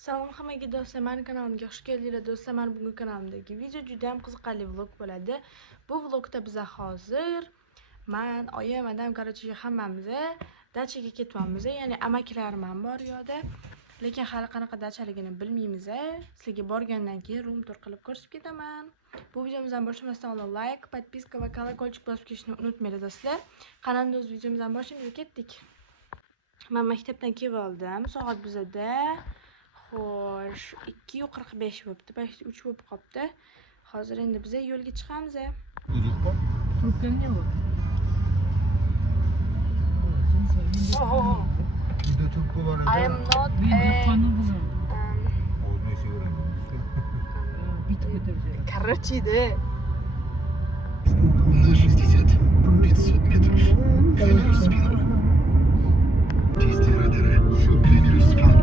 Salom hammaga do'stlar, meni kanalimga xush keldinglar do'stlar. Mana bugungi kanalimdagi video juda ham qiziqarli vlog bo'ladi. Bu vlogda biz hozir oyim, adam, qarochiga hammamiz dachaga ketyapmiz. Ya'ni amakilarim ham bor yo'da. Lekin hali qanaqa dachaligini bilmaymiz. Sizlarga borgandan keyin room tur qilib ko'rsatib ketaman. Bu videomizni boshlamasdan oldin like, podpiska va kolokольчик bosib ketishni unutmanglar do'stlar. Qanday o'z videomizni boshlaymiz, ketdik. Men maktabdan kelib oldim. Soat bizda xo'sh 2:45 bo'libdi, почти 3 bo'lib qopti. Hozir endi biz yo'lga chiqamiz. Трубка не было. I am not короче, да. На 60-500 метров. Проверю спину. Чисти радары. Проверю спину.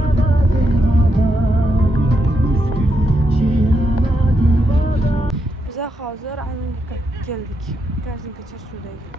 Biz hozir Aminga keldik. Karzinka chashuvdagi.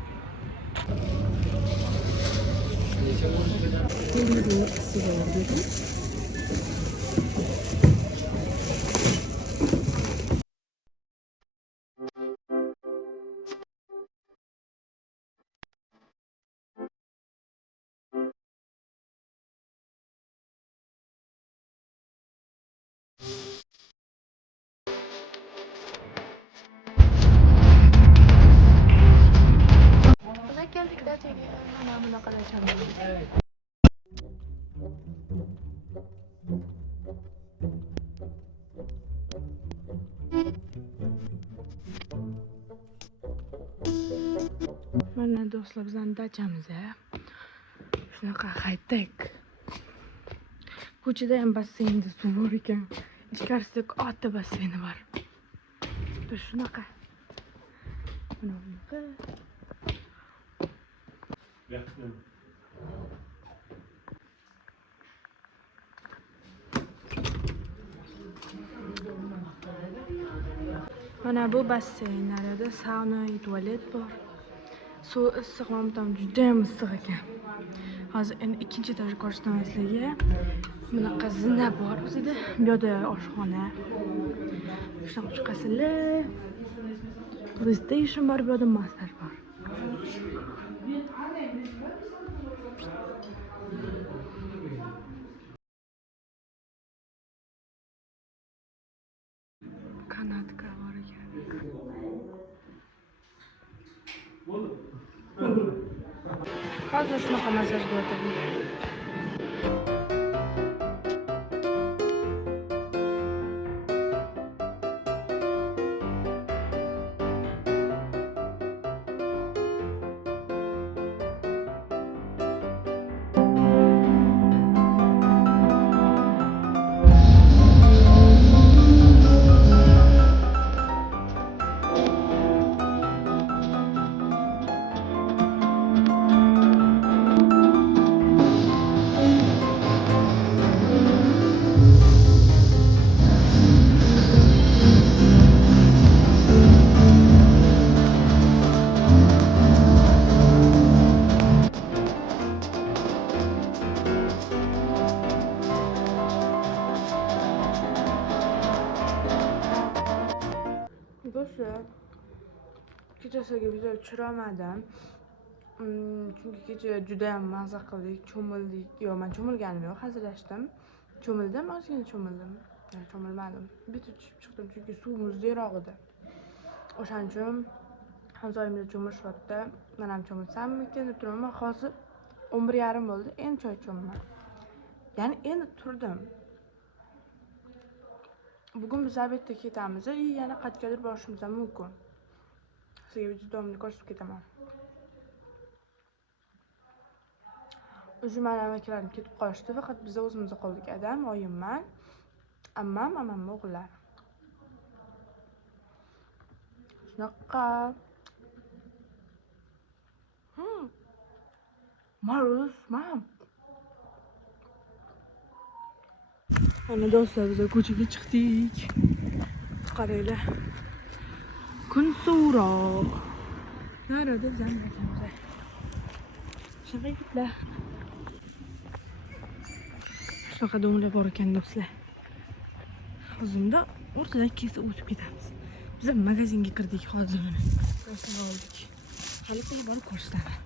Geldik de mana bunaqa dachamiz. Mana do'stlar, bizning dachamiz. Shunaqa high-tech. Ko'chada ham basseynda suv bor ekan. Ichkarisida katta basseyni bor. Shunaqa. Mana bunaqa. Mana bu basseynlarda sauna, tualet bor. Suv issiq, ham juda ham issiq ekan. Hozir endi ikkinchi etajga ko'rsataman sizlarga. Bunaqa zina bor bizda. Bu yerda oshxona. Shunaqa chiqasizlar. PlayStation bor, bu yerda massaj bor. Kanatka bor ekan. Hozir shunaqa massaj qilyapman. Do'stlar, kechasiga video tushirolmadim. Chunki kecha juda ham maza qildik, cho'mildik. Yo'q, men cho'milganim yo'q, hazillashdim. Cho'mildim, ozgina cho'mildim. Cho'milmadim. Bitta tushib chiqdim chunki suv muzliroq edi. O'shaning uchun hamsoyimda cho'milishyapti. Men ham cho'milsammikin deb turaman. Hozir 11:30 bo'ldi. Endi choy ichaman. Ya'ni endi turdim. Bugun biz albatta ketamiz. Yana qayergadir borishimiz ham mumkin. Sizga video davomini ko'rsatib ketaman. O'zi mana amakilarim ketib qolishdi. Faqat biz o'zimiz qoldik. Adam, oyimman, ammam o'g'illar. Shunaqa. Maruz, mam. Ana do'stlar, biz ko'chaga chiqdik. Qaranglar. Kun suvroq. Narada zamrakamiz. Shunaqa yigitlar. Shunaqa domlar bor ekan do'stlar. O'zimda o'rtadan kesib o'tib ketamiz. Biz magazinga kirdik hozir mana. Narsani oldik. Hali pul borib ko'rsataman.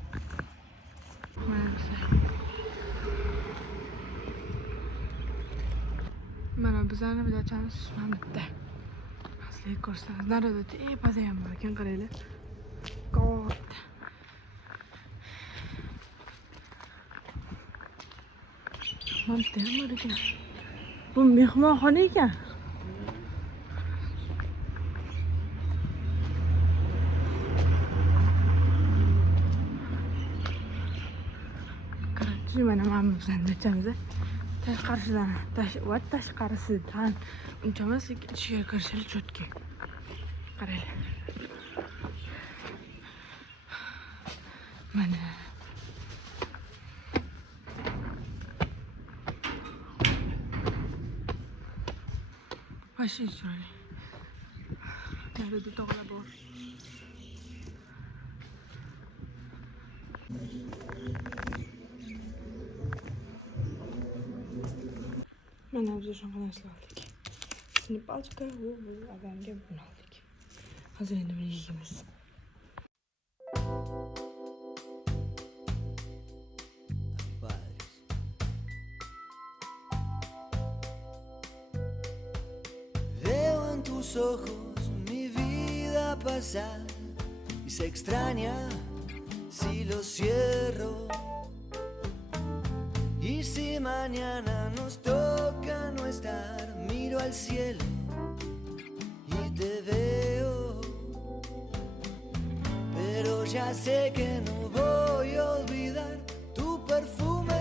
Mana bizlarni bilachamiz mana bitta. Asli ko'rsatamiz. Narada tepada ham bor ekan, qaranglar. Katta. Mana bitta ham bor ekan. Bu mehmonxona ekan. Qarang, mana bizlarni bilachamiz. Tashqarisidan, tashqarisidan uncha emas, ichiga kirishlar cho'tki. Qaranglar. Mana Vashi chiroyli. Narada tog'lar bor. Mana biz shunga narsa oldik. Sinib palchika, bu odamga buni oldik. Hozir endi buni yeymiz. Veo en tus ojos mi vida pasar y se extraña si lo cierro. Y si mañana nos toca no estar, miro al cielo y te veo. Pero ya sé que no voy a olvidar tu perfume.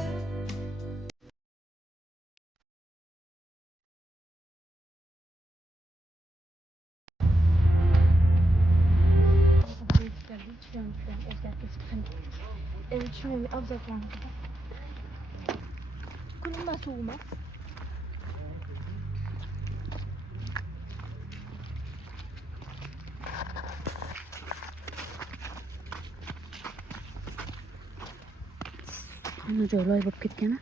كلما سوما Qani joylar bo'lib ketgan-a?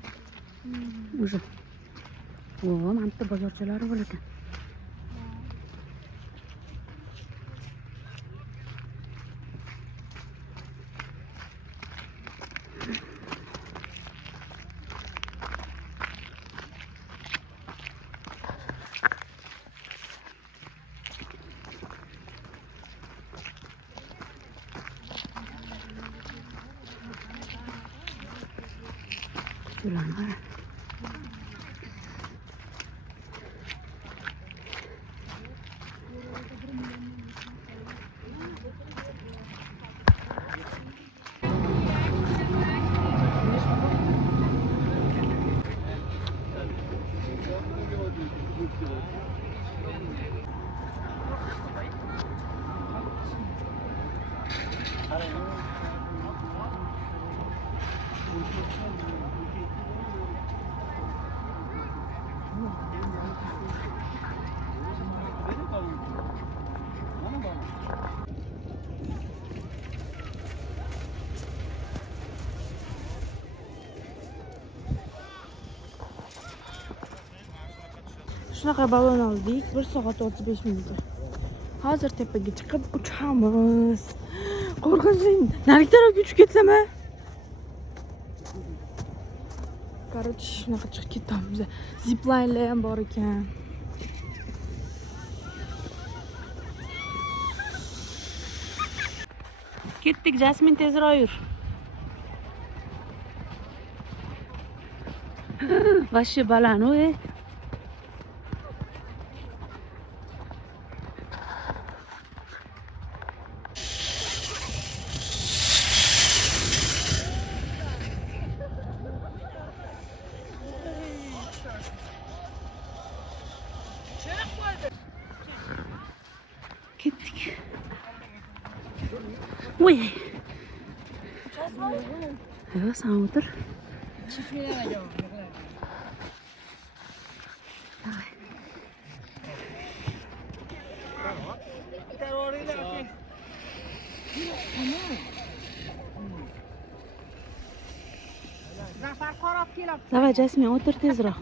O'zi. O, mana bitta bozorchalari bor ekan. Ulan var. Shunaqa balon oldik. 1 soat 35 minut. Hozir tepaga chiqib uchamiz. Qo'rqinchli. Narigi tarafga uchib ketsam-a? Короче, shunaqa chiqib ketamiz. Zipline'lar ham bor ekan. Ketdik, Jasmin, tezroq yur. Vashi baland o'y. Ketdik. Voy. Evet, sen otur. Давай, Jasmin, otur tezroq.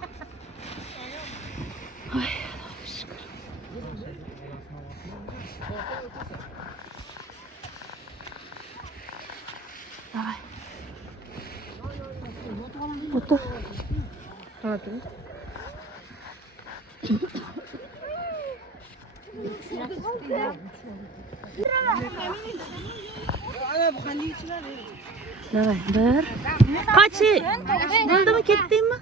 Ay, Давай. O'tir. Davay, bir. Qachi? Bo'ldimi, ketdingmi?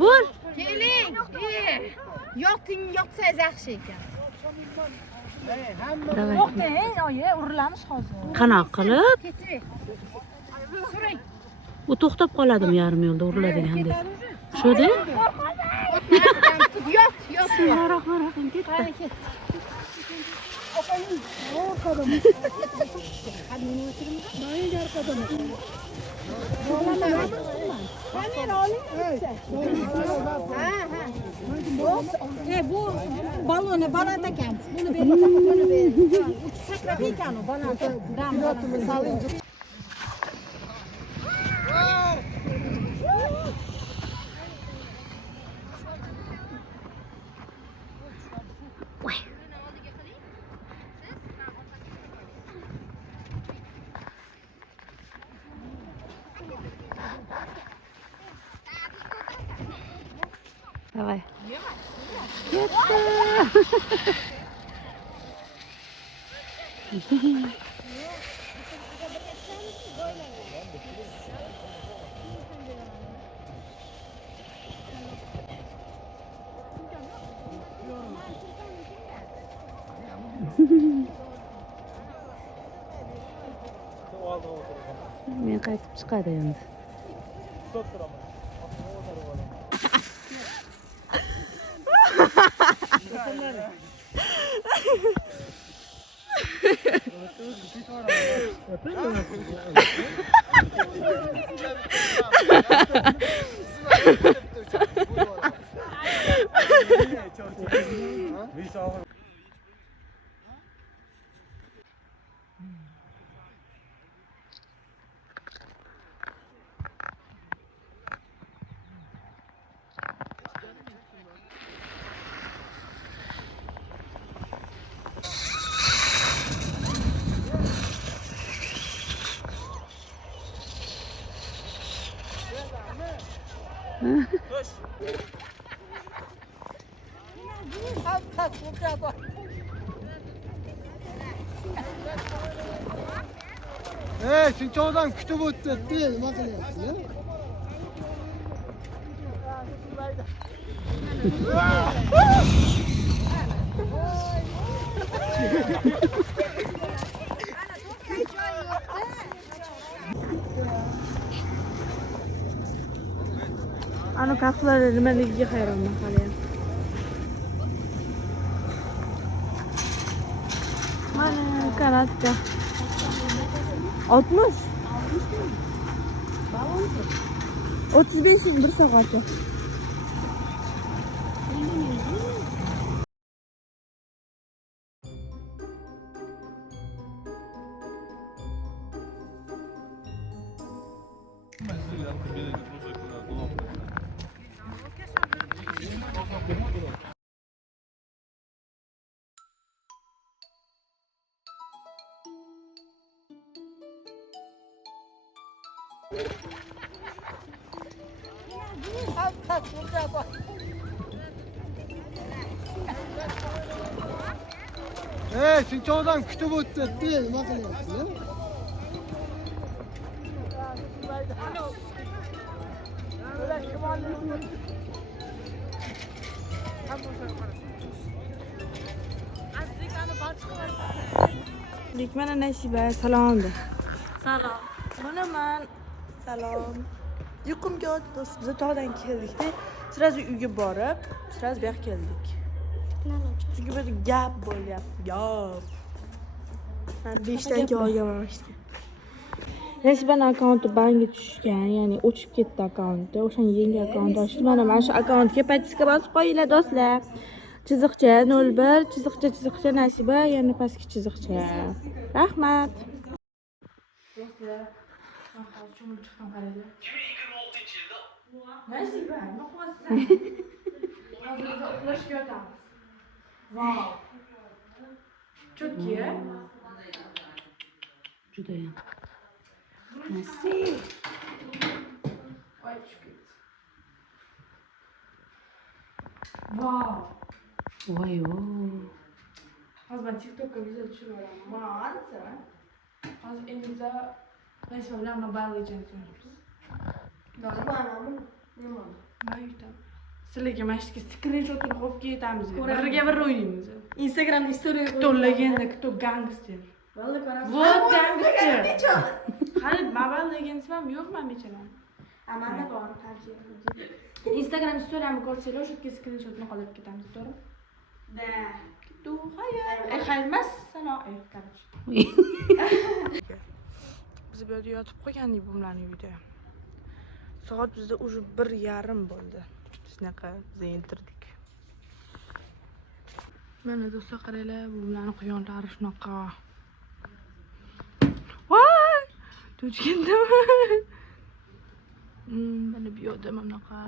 Bo'l. Keling. Yoting, yotsangiz yaxshi ekan. Davay. Yo'qdang, oyi, urilamiz hozir. Qanaqa qilib? Ketib. Suring. U to'xtab qoladimi yarim yo'lda uriladigandek. Shu-da? Yot. Bismillahirrohmanirrohim, ketdi. Bu balonu bana ekan. Bunu ber. Uch sakrab ekan u balon. Davay. Men qaytib chiqadi endi. Shuncha odam kutib o'tdi, nima qilyapsiz? Ana kapsular nimaligiga hayronman hali ham. Mana kanatka. 60. 35 bir soatda. Shuncha odam kutib o'tdi, nima qilyapsiz? Mana Nasiba salomda. Salom. Mana men salom. Yuqumga o'tdi. Biz tog'dan keldik-da, sразу uyga borib, sразу bu yoqqa keldik. Chunki bu gap bo'lyapti, gap. Men 5 dan keyin olganman ishga. Nasibaning akkaunti banga tushgan, ya'ni o'chib ketdi akkaunti. O'shani yangi akkaunt ochdim. Mana shu akkauntga podpiska bosib qo'yinglar do'stlar. Chiziqcha 01 chiziqcha Nasiba, yana pastki chiziqcha. Rahmat. Do'stlar, men hozir cho'milib chiqdim qaranglar. Nasiba, nima qilyapsan? Hozir biz uxlashga yotamiz. Vau. Cho'tki. Judayam. Nasib. Oy tushib ketdi. Vau. Voy o. Hozir men TikTokka video tushirib olaman. Mansa. Hozir endi Raisma bilan Mobile Legends o'ynaymiz. To'g'rimi? Nima? Mayutam. Sizlarga mana shu skrinshotini qo'yib ketamiz. Birga bir o'ynaymiz. Instagramda story Кто legenda, кто gangster. Vallahi ko'rasiz. Вот gangster. Qani Mobile Legends ham yo'qmi mechalar? Amanda bor, tarjih. Instagram story'imni ko'rsanglar, o'sha yerga skrinshotini qoldirib ketamiz, to'g'rimi? Da. Du hayır. Hayır emas, sana qarach. Biz bu yerda yotib qo'ygandik bumlarni uyda. Soat bizda уже 1:30 bo'ldi. Shunaqa biz intirdik. Mana do'stlar qaranglar, bumlarni quyonlari shunaqa. Voy! To'chgandimi? Mana bu yerda bunaqa.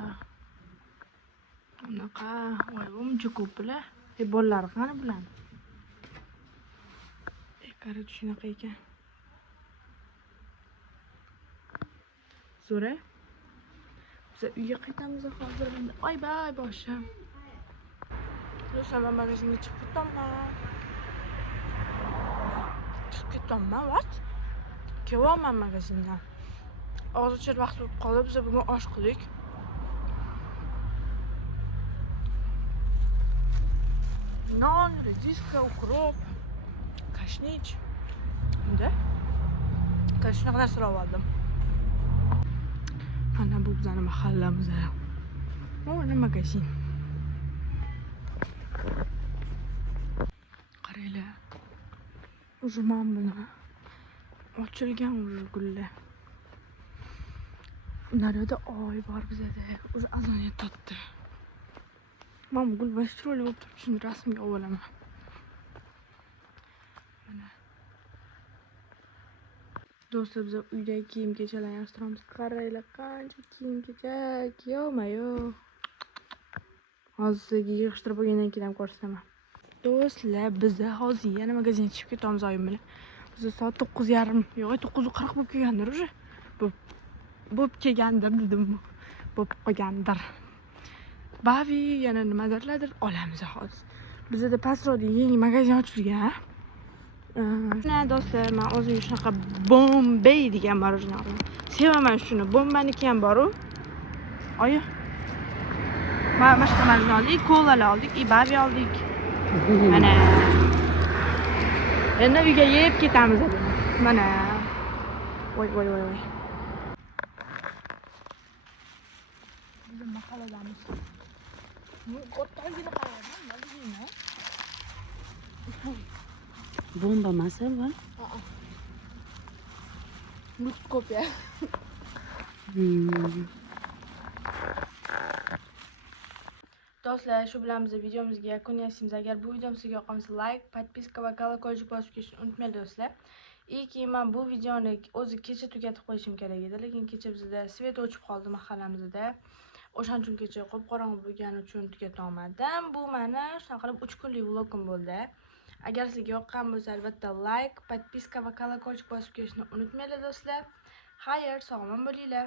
Bunaqa, voy, buncha ko'plar. Bolalar qani bular? Qarang, shunaqa ekan. Zo'ra. Biz uyga qaytamiz hozir. Oy bay boshim. Do'stlar, men magazinga chiqib ketaman. What? Kelyapman magazindan. Hozircha vaqt bo'lib qoldi. Biz bugun osh qildik. Non, rediska, ukrop, kashnich. Unda shunaqa narsalar oldim. Mana bu bizning mahallamiz. Mana magazin. Qaranglar. Uzman buni. Ochilgan уже gullar. Naryoqda oy bor bizada. Уже azon yetdi. Mama gul bashtro'li bo'lib turib, shuni rasmga olaman. Mana. Do'stlar, biz uydagi kiyim-kechaklarni yig'ishtiramiz. Qaranglar, qancha kiyim-kechak. Yo-mayo. Hozir sizga yig'ishtirib bo'lgandan keyin ham ko'rsataman. Do'stlar, biz hozir yana magazinga chiqib ketamiz oyim bilan. Biz soat 9:30, yo'q, 9:40 bo'lib kelgandir уже. Bo'lib kelgandir dedim. Bo'lib qolgandir. Bavi yana nimadirlardir olamiz hozir. Bizda pastroqda yangi magazin ochilgan. Mana do'stlar, men o'zim shunaqa Bombay degan morojna olaman. Sevaman shuni. Bombaniki ham bor-ku. Oyi. Mana shu morojna oldik, kolalar oldik, Bavi oldik. Mana. Endi uyga yeb ketamiz endi. Mana. Voy. Biz mahalladamiz. O'rtog'ini qarayapman, nima Bomba masa va? Lutskopiya. Do'stlar, shu bilan biz videomizga yakun yasaymiz. Agar bu videom sizga yoqmasa, like, podpiska va колокольчик bosib ketishni unutmang do'stlar. Men bu videoni o'zi kecha tugatib qo'yishim kerak edi, lekin kecha bizda svet o'chib qoldi mahallamizda. O'shaning uchun kecha qop-qorong'i bo'lgani uchun tugata olmadim. Bu mana shunaqa qilib 3 kunlik vlogim bo'ldi. Agar sizga yoqqan bo'lsa, albatta like, podpiska va колокольчик bosib ketishni unutmanglar do'stlar. Xayr, sog'lom bo'linglar.